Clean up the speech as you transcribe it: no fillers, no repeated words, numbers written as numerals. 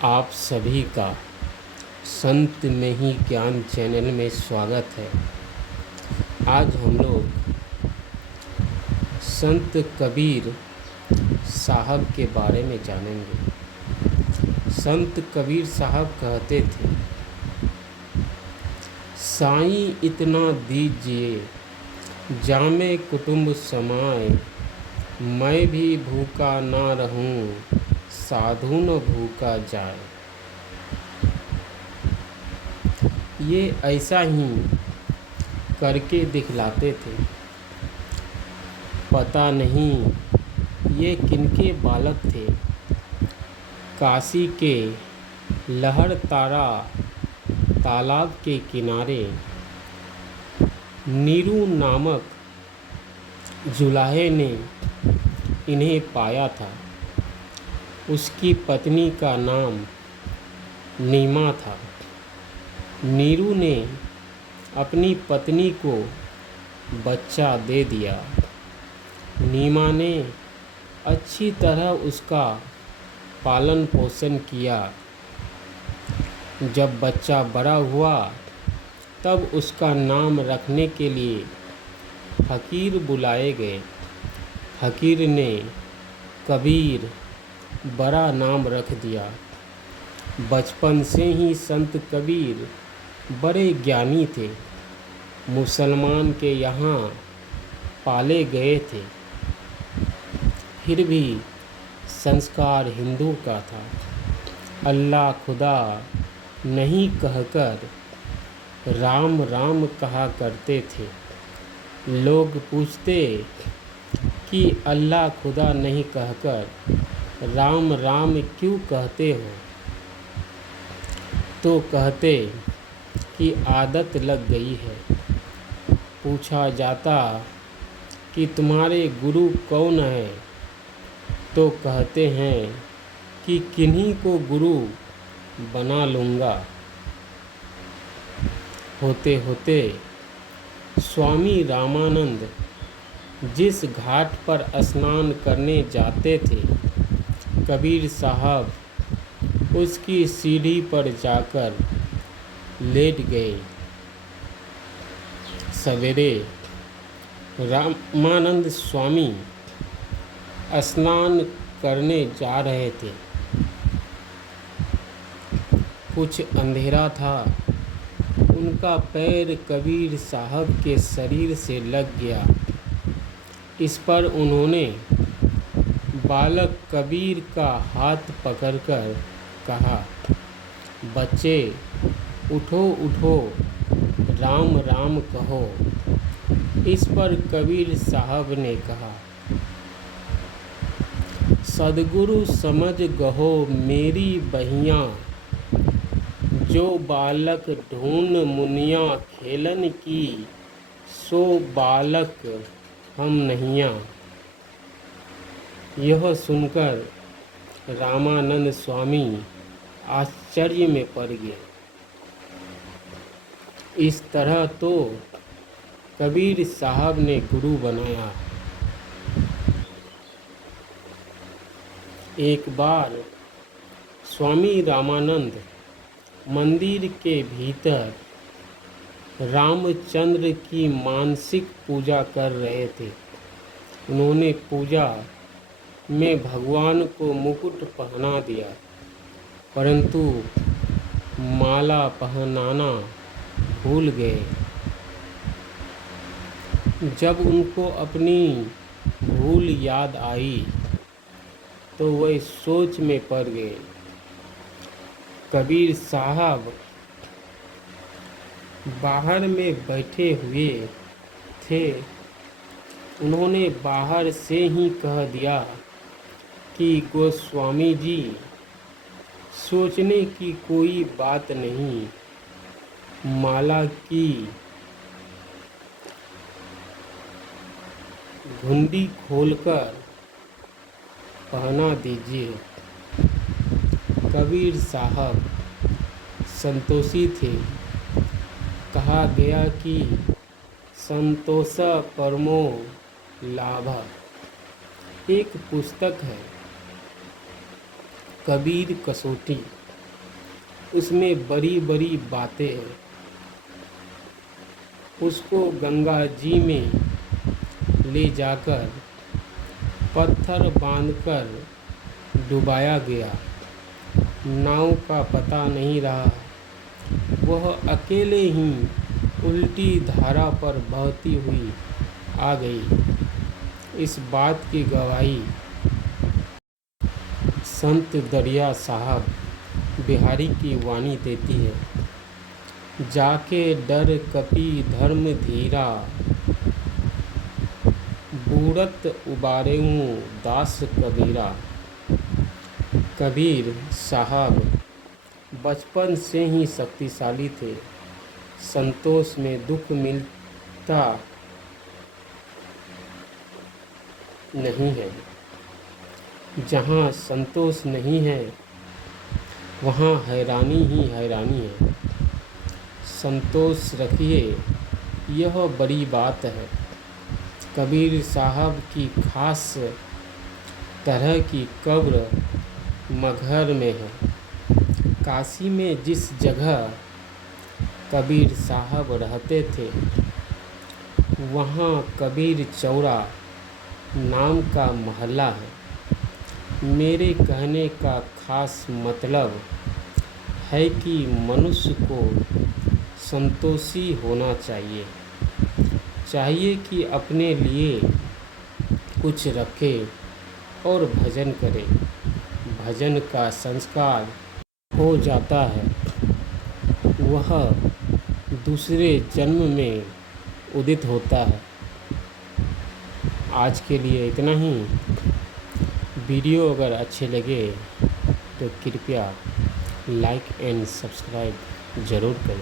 आप सभी का संत में ही ज्ञान चैनल में स्वागत है। आज हम लोग संत कबीर साहब के बारे में जानेंगे। संत कबीर साहब कहते थे, साईं इतना दीजिए जामे कुटुंब समाए, मैं भी भूखा ना रहूं साधु न भूखा जाए। ये ऐसा ही करके दिखलाते थे। पता नहीं ये किनके बालक थे। काशी के लहर तारा तालाब के किनारे नीरू नामक जुलाहे ने इन्हें पाया था। उसकी पत्नी का नाम नीमा था। नीरू ने अपनी पत्नी को बच्चा दे दिया। नीमा ने अच्छी तरह उसका पालन पोषण किया। जब बच्चा बड़ा हुआ तब उसका नाम रखने के लिए फकीर बुलाए गए। फकीर ने कबीर बड़ा नाम रख दिया। बचपन से ही संत कबीर बड़े ज्ञानी थे। मुसलमान के यहाँ पाले गए थे, फिर भी संस्कार हिंदू का था। अल्लाह खुदा नहीं कहकर राम राम कहा करते थे। लोग पूछते कि अल्लाह खुदा नहीं कहकर राम राम क्यों कहते हो, तो कहते कि आदत लग गई है। पूछा जाता कि तुम्हारे गुरु कौन है, तो कहते हैं कि किन्हीं को गुरु बना लूँगा। होते होते स्वामी रामानंद जिस घाट पर स्नान करने जाते थे, कबीर साहब उसकी सीढ़ी पर जाकर लेट गए। सवेरे रामानंद स्वामी स्नान करने जा रहे थे। कुछ अंधेरा था। उनका पैर कबीर साहब के शरीर से लग गया। इस पर उन्होंने बालक कबीर का हाथ पकड़कर कहा, बच्चे उठो उठो, राम राम कहो। इस पर कबीर साहब ने कहा, सद्गुरु समझ गहो मेरी बहिया, जो बालक ढूंढ मुनिया खेलन की, सो बालक हम नहिया। यह सुनकर रामानंद स्वामी आश्चर्य में पड़ गए। इस तरह तो कबीर साहब ने गुरु बनाया। एक बार स्वामी रामानंद मंदिर के भीतर रामचंद्र की मानसिक पूजा कर रहे थे। उन्होंने पूजा में भगवान को मुकुट पहना दिया, परंतु माला पहनाना भूल गए। जब उनको अपनी भूल याद आई तो वह सोच में पड़ गए। कबीर साहब बाहर में बैठे हुए थे। उन्होंने बाहर से ही कह दिया कि गोस्वामी जी, सोचने की कोई बात नहीं, माला की घुंडी खोलकर पहना दीजिए। कबीर साहब संतोषी थे। कहा गया कि संतोष परमो लाभ एक पुस्तक है, कबीर कसौटी। उसमें बड़ी बड़ी बातें हैं। उसको गंगा जी में ले जाकर पत्थर बांधकर डुबाया गया। नाव का पता नहीं रहा, वह अकेले ही उल्टी धारा पर बहती हुई आ गई। इस बात की गवाही संत दरिया साहब बिहारी की वाणी देती है। जाके डर कपि धर्म धीरा, बूढ़त उबारेऊँ दास कबीरा। कबीर साहब बचपन से ही शक्तिशाली थे। संतोष में दुख मिलता नहीं है। जहाँ संतोष नहीं है वहाँ हैरानी ही हैरानी है। संतोष रखिए, यह बड़ी बात है। कबीर साहब की खास तरह की कब्र मगहर में है। काशी में जिस जगह कबीर साहब रहते थे वहाँ कबीर चौरा नाम का मोहल्ला है। मेरे कहने का खास मतलब है कि मनुष्य को संतोषी होना चाहिए कि अपने लिए कुछ रखे और भजन करे। भजन का संस्कार हो जाता है, वह दूसरे जन्म में उदित होता है। आज के लिए इतना ही। वीडियो अगर अच्छे लगे तो कृपया लाइक एंड सब्सक्राइब ज़रूर करें।